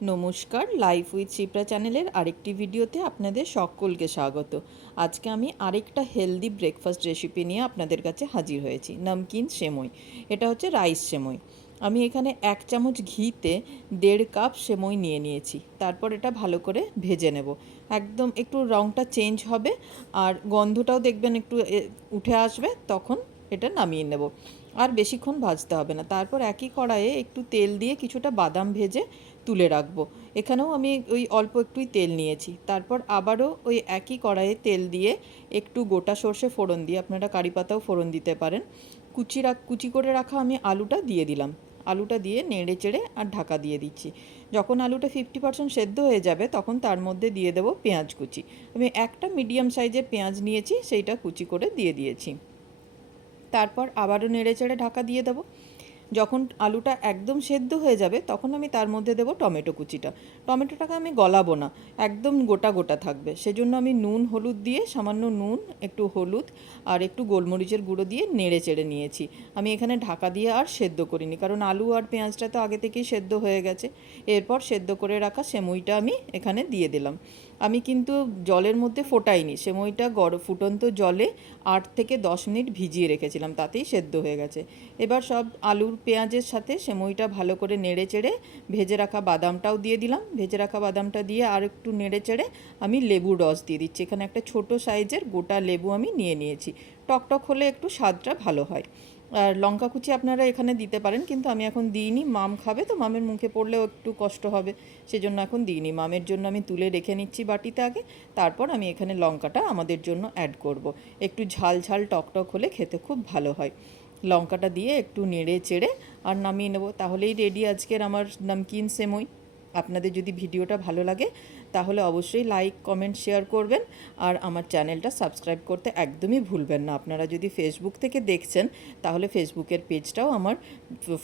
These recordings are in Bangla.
নমস্কার, লাইফ উইথ শিপ্রা চ্যানেলের আরেকটি ভিডিওতে আপনাদের সকলকে স্বাগত। আজকে আমি আরেকটা হেলদি ব্রেকফাস্ট রেসিপি নিয়ে আপনাদের কাছে হাজির হয়েছি, নমকিন সেমই। এটা হচ্ছে রাইস সেমই। আমি এখানে 1 চামচ ঘিতে 1.5 কাপ সেমই নিয়ে নিয়েছি। তারপর এটা ভালো করে ভেজে নেব। একদম একটু রঙটা চেঞ্জ হবে আর গন্ধটাও দেখবেন একটু উঠে আসবে, তখন এটা নামিয়ে নেব। আর বেশিক্ষণ ভাজতে হবে না। তারপর একই কড়াইয়ে একটু তেল দিয়ে কিছুটা বাদাম ভেজে তুলে রাখবো। এখানেও আমি ওই অল্প একটুই তেল নিয়েছি। তারপর আবারও ওই একই কড়াইয়ে তেল দিয়ে একটু গোটা সর্ষে ফোড়ন দিয়ে, আপনারা কারি পাতাও ফোড়ন দিতে পারেন, কুচি করে রাখা আমি আলুটা দিয়ে দিলাম। আলুটা দিয়ে নেড়ে চেড়ে আর ঢাকা দিয়ে দিচ্ছি। যখন আলুটা 50% সেদ্ধ হয়ে যাবে তখন তার মধ্যে দিয়ে দেবো পেঁয়াজ কুচি। আমি একটা মিডিয়াম সাইজের পেঁয়াজ নিয়েছি, সেইটা কুচি করে দিয়ে দিয়েছি। তারপর আবারও নেড়ে চেড়ে ঢাকা দিয়ে দেবো। যখন আলুটা একদম সেদ্ধ হয়ে যাবে তখন আমি তার মধ্যে দেবো টমেটো কুচিটা। টমেটোটাকে আমি গলাবো না, একদম গোটা গোটা থাকবে। সেজন্য আমি নুন হলুদ দিয়ে, সামান্য নুন, একটু হলুদ আর একটু গোলমরিচের গুঁড়ো দিয়ে নেড়ে চেড়ে নিয়েছি। আমি এখানে ঢাকা দিয়ে আর সেদ্ধ করিনি, কারণ আলু আর পেঁয়াজটা তো আগে থেকেই সেদ্ধ হয়ে গেছে। এরপর সেদ্ধ করে রাখা সেমইটা আমি এখানে দিয়ে দিলাম। আমি কিন্তু জলের মধ্যে ফোটাইনি, সেমইটা ফুটন্ত জলে 8 থেকে 10 মিনিট ভিজিয়ে রেখেছিলাম, তাতেই সেদ্ধ হয়ে গেছে। এবার সব আলুর পেঁয়াজের সাথে সেমইটা ভালো করে নেড়ে চেড়ে ভেজে রাখা বাদামটাও দিয়ে দিলাম। ভেজে রাখা বাদামটা দিয়ে আর একটু নেড়ে চেড়ে আমি লেবুর রস দিয়ে দিচ্ছি। এখানে একটা ছোট সাইজের গোটা লেবু আমি নিয়ে নিয়েছি। টকটক হলে একটু স্বাদটা ভালো হয়। আর লঙ্কা কুচি আপনারা এখানে দিতে পারেন, কিন্তু আমি এখন দিইনি। মাম খাবে তো, মামের মুখে পড়লেও একটু কষ্ট হবে, সেজন্য এখন দিইনি। মামের জন্য আমি তুলে রেখে নিচ্ছি বাটিতে আগে। তারপর আমি এখানে লঙ্কাটা আমাদের জন্য অ্যাড করব। একটু ঝাল ঝাল টকটক হলে খেতে খুব ভালো হয়। লঙ্কাটা দিয়ে একটু নেড়ে চেড়ে আর নামিয়ে নেব। তাহলেই রেডি আজকের আমার নমকিন সেমই। আপনাদের যদি ভিডিওটা ভালো লাগে তাহলে অবশ্যই লাইক, কমেন্ট, শেয়ার করবেন। আর আমার চ্যানেলটা সাবস্ক্রাইব করতে একদমই ভুলবেন না। আপনারা যদি ফেসবুক থেকে দেখছেন তাহলে ফেসবুকের পেজটাও আমার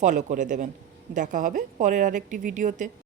ফলো করে দেবেন। দেখা হবে পরের আরেকটি ভিডিওতে।